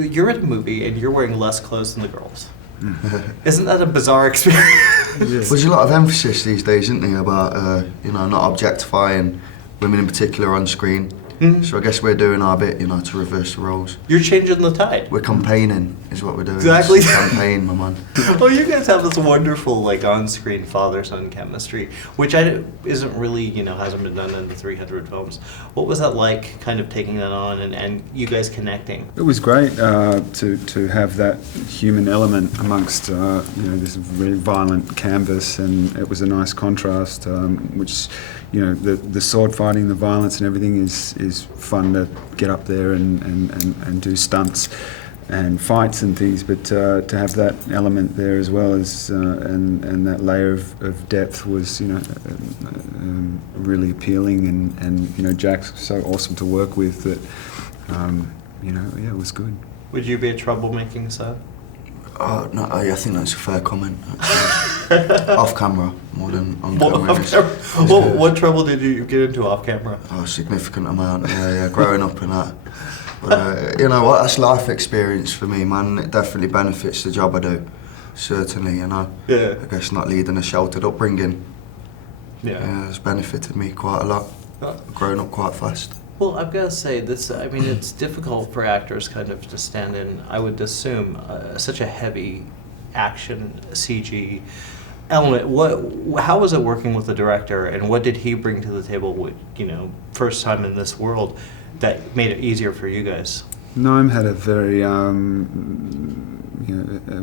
you're in a movie and you're wearing less clothes than the girls. Isn't that a bizarre experience? There's a lot of emphasis these days, isn't there, about not objectifying women in particular on screen. Mm-hmm. So I guess we're doing our bit, to reverse the roles. You're changing the tide. We're campaigning, is what we're doing. Exactly. Campaign, my man. Well, you guys have this wonderful, on-screen father-son chemistry, which isn't really, hasn't been done in the 300 films. What was that like, kind of taking that on and you guys connecting? It was great to have that human element amongst, this really violent canvas, and it was a nice contrast, which, the sword fighting, the violence and everything is fun to get up there and do stunts and fights and things, but to have that element there as well as and that layer of depth was really appealing, and Jack's so awesome to work with that it was good. Would you be a troublemaking set? No, I think that's a fair comment. Off camera more than on camera. What trouble did you get into off camera? A significant amount. Yeah, growing up and that. But you know what? That's life experience for me, man. It definitely benefits the job I do. Certainly, Yeah. I guess not leading a sheltered upbringing. Yeah. It's benefited me quite a lot. Growing up quite fast. Well, I've got to say, it's difficult for actors kind of to stand in, I would assume, such a heavy action CG element. How was it working with the director, and what did he bring to the table, first time in this world, that made it easier for you guys? Noam had a very, a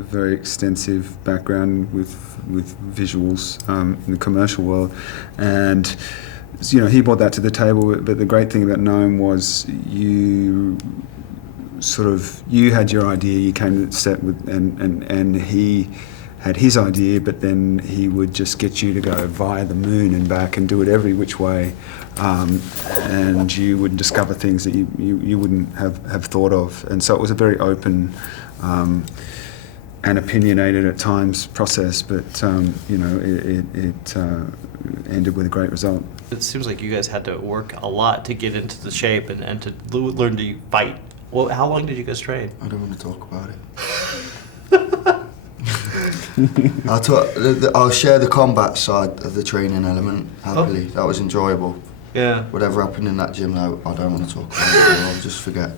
very extensive background with visuals in the commercial world, and he brought that to the table. But the great thing about Noam was you had your idea, you came to the set with, and he had his idea, but then he would just get you to go via the moon and back and do it every which way, and you would discover things that you wouldn't have thought of. And so it was a very open and opinionated at times process, but it ended with a great result. It seems like you guys had to work a lot to get into the shape and to learn to fight. Well, how long did you guys train? I don't want to talk about it. I'll share the combat side of the training element happily. That was enjoyable. Yeah. Whatever happened in that gym, though, I don't want to talk about it. I'll just forget.